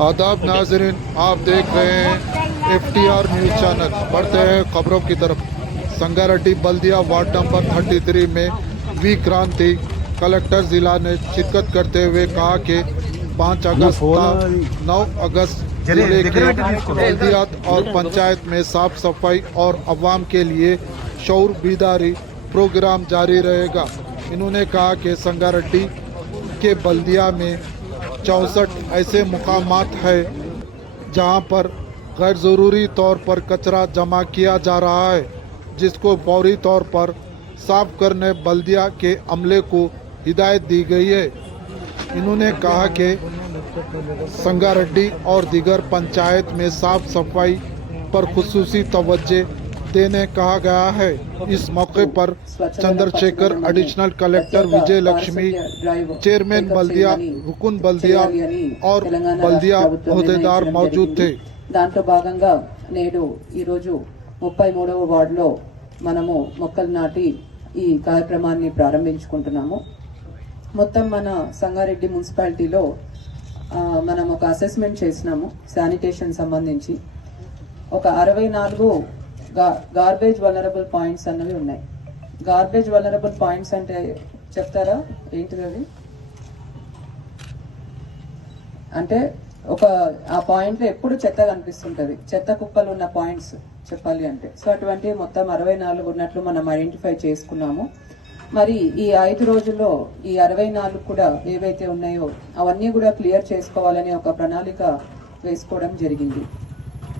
आदाब नाजरीन, आप देख रहे हैं FTR न्यूज़ चैनल। बढ़ते हैं खबरों की तरफ। संगारेड्डी बल्दिया वार्ड नंबर 33 में विक्रांति कलेक्टर जिला ने शिरकत करते हुए कहा कि 5 अगस्त 9 अगस्त जिले के बल्दियात और पंचायत में साफ सफाई और अवाम के लिए शऊर बेदारी प्रोग्राम जारी रहेगा। इन्होंने कहा कि संगारेड्डी के बल्दिया में 64 ऐसे मुकामात है जहां पर गैर ज़रूरी तौर पर कचरा जमा किया जा रहा है, जिसको फौरी तौर पर साफ करने बल्दिया के अमले को हिदायत दी गई है। इन्होंने कहा कि संगारेड्डी और दीगर पंचायत में साफ सफाई पर खुसूसी तवज्जो देने कहा गया है। इस मौके पर चंद्रशेखर, एडिशनल कलेक्टर विजय लक्ष्मी, चेयरमैन बल्दिया, रुकुन बल्दिया और बल्दिया अहदेदार मौजूद थे। దాంట్లో భాగంగా నేడు ఈ రోజు 33వ వార్డులో మనము మొక్కలు నాటి ఈ కార్యక్రమాన్ని ప్రారంభించుకుంటున్నాము। మొత్తం మన సంగారెడ్డి మున్సిపాలిటీలో మనం ఒక అసెస్మెంట్ చేసినాము శానిటేషన్ సంబంధించి। ఒక 64 గార్బేజ్ వలనరబుల్ పాయింట్స్ అన్నవి ఉన్నాయి। గార్బేజ్ వలనరబుల్ పాయింట్స్ అంటే చెప్తారా ఏంటిది? అది అంటే ఒక ఆ పాయింట్లో ఎప్పుడు చెత్త కనిపిస్తుంటది, చెత్త కుప్పలు ఉన్న పాయింట్స్ చెప్పాలి అంటే। సో అటువంటి మొత్తం 64 ఉన్నట్లు మనం ఐడెంటిఫై చేసుకున్నాము। మరి ఈ 5 రోజుల్లో ఈ 64 కూడా ఏవైతే ఉన్నాయో అవన్నీ కూడా క్లియర్ చేసుకోవాలని ఒక ప్రణాళిక వేసుకోవడం జరిగింది।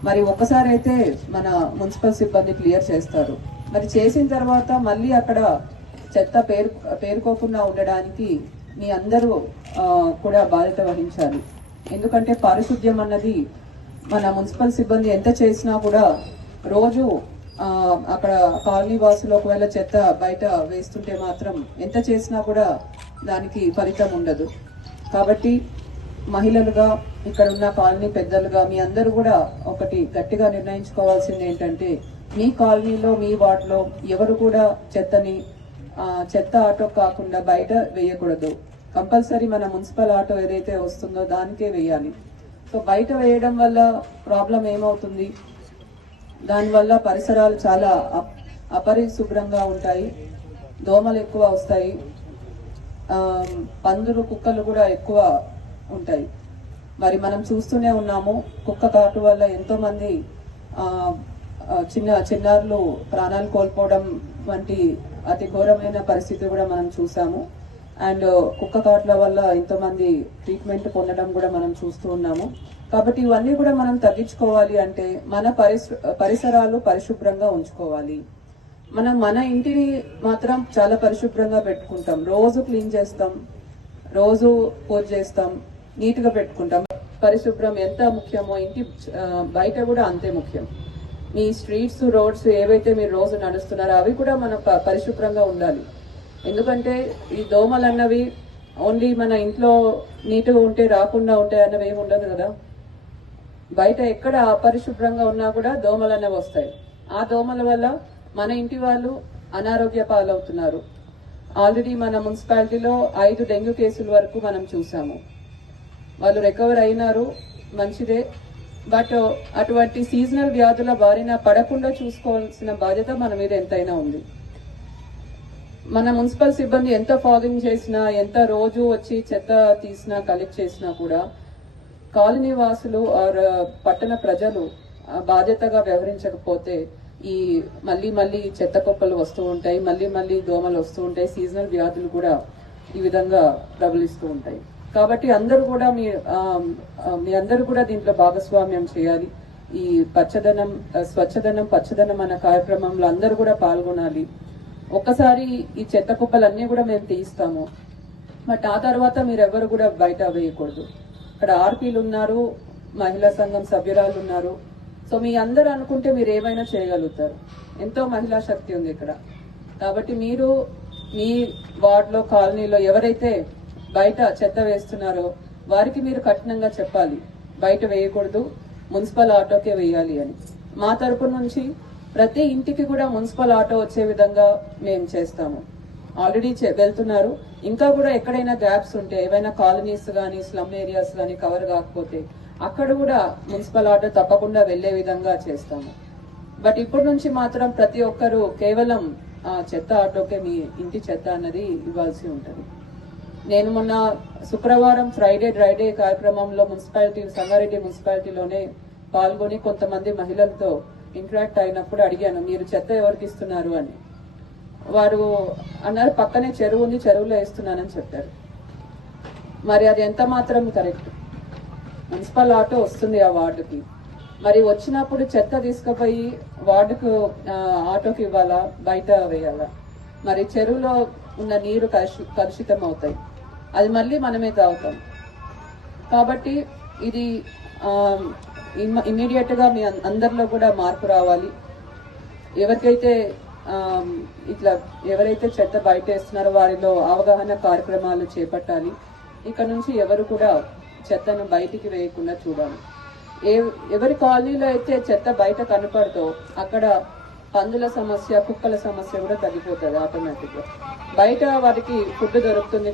మరి ఒక్కసారి అయితే మన మున్సిపల్ సిబ్బంది క్లియర్ చేస్తారు। మరి చేసిన తర్వాత మళ్ళీ అక్కడ చెత్త పేరుకోకుండా ఉండడానికి మీ అందరూ కూడా బాధ్యత వహించాలి। ఎందుకంటే పారిశుద్ధ్యం అన్నది మన మున్సిపల్ సిబ్బంది ఎంత చేసినా కూడా రోజు అక్కడ కాలనీ వాసులు ఒకవేళ చెత్త బయట వేస్తుంటే మాత్రం ఎంత చేసినా కూడా దానికి ఫలితం ఉండదు। కాబట్టి మహిళలుగా ఇక్కడ ఉన్న కాలనీ పెద్దలుగా మీ అందరూ కూడా ఒకటి గట్టిగా నిర్ణయించుకోవాల్సింది ఏంటంటే మీ కాలనీలో మీ వార్డులో ఎవరు కూడా చెత్త ఆటో కాకుండా బయట వేయకూడదు। కంపల్సరీ మన మున్సిపల్ ఆటో ఏదైతే వస్తుందో దానికే వేయాలి। సో బయట వేయడం వల్ల ప్రాబ్లం ఏమవుతుంది, దానివల్ల పరిసరాలు చాలా అపరిశుభ్రంగా ఉంటాయి, దోమలు ఎక్కువ వస్తాయి, పందులు కుక్కలు కూడా ఎక్కువ ఉంటాయి। మరి మనం చూస్తూనే ఉన్నాము కుక్క కాటు వల్ల ఎంతో మంది చిన్నారులు ప్రాణాలు కోల్పోవడం వంటి అతి ఘోరమైన పరిస్థితి కూడా మనం చూసాము। అండ్ కుక్క కాట్ల వల్ల ఎంతో మంది ట్రీట్మెంట్ పొందడం కూడా మనం చూస్తూ ఉన్నాము। కాబట్టి ఇవన్నీ కూడా మనం తగ్గించుకోవాలి అంటే మన పరిసరాలు పరిశుభ్రంగా ఉంచుకోవాలి। మనం మన ఇంటిని మాత్రం చాలా పరిశుభ్రంగా పెట్టుకుంటాం, రోజు క్లీన్ చేస్తాం, రోజు పూజ చేస్తాం, నీట్ గా పెట్టుకుంటాం। పరిశుభ్రం ఎంత ముఖ్యమో ఇంటి బయట కూడా అంతే ముఖ్యం। మీ స్ట్రీట్స్, రోడ్స్ ఏవైతే మీరు రోజు నడుస్తున్నారో అవి కూడా మన పరిశుభ్రంగా ఉండాలి। ఎందుకంటే ఈ దోమలు అన్నవి ఓన్లీ మన ఇంట్లో నీట్గా ఉంటే రాకుండా ఉంటాయి అన్నవి ఏమి ఉండదు కదా। బయట ఎక్కడ అపరిశుభ్రంగా ఉన్నా కూడా దోమలు అన్నవి వస్తాయి। ఆ దోమల వల్ల మన ఇంటి వాళ్ళు అనారోగ్య పాలవుతున్నారు। ఆల్రెడీ మన మున్సిపాలిటీలో 5 డెంగ్యూ కేసుల వరకు మనం చూసాము। వాళ్ళు రికవర్ అయినారు, మంచిదే। బట్ అటువంటి సీజనల్ వ్యాధుల బారిన పడకుండా చూసుకోవాల్సిన బాధ్యత మన మీద ఎంతైనా ఉంది। మన మున్సిపల్ సిబ్బంది ఎంత ఫాగింగ్ చేసినా, ఎంత రోజు వచ్చి చెత్త తీసినా, కలెక్ట్ చేసినా కూడా కాలనీ వాసులు ఆర్ పట్టణ ప్రజలు బాధ్యతగా వ్యవహరించకపోతే ఈ మళ్ళీ చెత్త కుప్పలు వస్తూ ఉంటాయి, మళ్ళీ దోమలు వస్తూ ఉంటాయి, సీజనల్ వ్యాధులు కూడా ఈ విధంగా ప్రబలిస్తూ ఉంటాయి। కాబట్టి అందరూ కూడా మీ అందరూ కూడా దీంట్లో భాగస్వామ్యం చేయాలి। ఈ పచ్చదనం అన్న కార్యక్రమంలో అందరూ కూడా పాల్గొనాలి। ఒక్కసారి ఈ చెత్త కుప్పలన్నీ కూడా మేము తీస్తాము, బట్ ఆ తర్వాత మీరెవరు కూడా బయట వేయకూడదు। ఇక్కడ ఆర్పీలు ఉన్నారు, మహిళా సంఘం సభ్యురాలు ఉన్నారు। సో మీ అందరూ అనుకుంటే మీరు ఏమైనా చేయగలుగుతారు, ఎంతో మహిళా శక్తి ఉంది ఇక్కడ। కాబట్టి మీరు మీ వార్డులో, కాలనీలో ఎవరైతే బయట చెత్త వేస్తున్నారో వారికి మీరు కఠినంగా చెప్పాలి, బయట వేయకూడదు, మున్సిపల్ ఆటోకే వేయాలి అని। మా తరపు నుంచి ప్రతి ఇంటికి కూడా మున్సిపల్ ఆటో వచ్చే విధంగా మేము చేస్తాము। ఆల్రెడీ వెళ్తున్నారు, ఇంకా కూడా ఎక్కడైనా గ్యాప్స్ ఉంటే, ఏవైనా కాలనీస్ కానీ స్లమ్ ఏరియాస్ కానీ కవర్ కాకపోతే అక్కడ కూడా మున్సిపల్ ఆటో తప్పకుండా వెళ్లే విధంగా చేస్తాము. బట్ ఇప్పటి నుంచి మాత్రం ప్రతి ఒక్కరూ కేవలం చెత్త ఆటోకే మీ ఇంటి చెత్త అన్నది ఇవ్వాల్సి ఉంటుంది. నేను మొన్న శుక్రవారం ఫ్రైడే డ్రై డే కార్యక్రమంలో సంగారెడ్డి మున్సిపాలిటీలోనే పాల్గొని కొంతమంది మహిళలతో ఇంటరాక్ట్ అయినప్పుడు అడిగాను, మీరు చెత్త ఎవరికి ఇస్తున్నారు అని. వారు అన్నారు, పక్కనే చెరువు ఉంది, చెరువులో వేస్తున్నానని చెప్పారు. మరి అది ఎంత మాత్రం కరెక్ట్? మున్సిపల్ ఆటో వస్తుంది ఆ వార్డుకి, మరి వచ్చినప్పుడు చెత్త తీసుకుపోయి వార్డుకు ఆటోకి ఇవ్వాలా, బయట వేయాలా? మరి చెరువులో ఉన్న నీరు కలుషితం అవుతాయి, అది మళ్ళీ మనమే తాగుతాం. కాబట్టి ఇది ఇమ్మీడియట్ గా మీ అందరిలో కూడా మార్పు రావాలి. ఎవరైతే చెత్త బయట వేస్తున్నారో వారిలో అవగాహన కార్యక్రమాలు చేపట్టాలి. ఇక నుంచి ఎవరు కూడా చెత్తను బయటికి వేయకుండా చూడాలి. ఎవరి కాలనీలో అయితే చెత్త బయట కనపడతో అక్కడ పందుల సమస్య, కుక్కల సమస్య కూడా తగ్గిపోతుంది ఆటోమేటిక్ గా. బయట వారికి ఫుడ్ దొరుకుతుంది.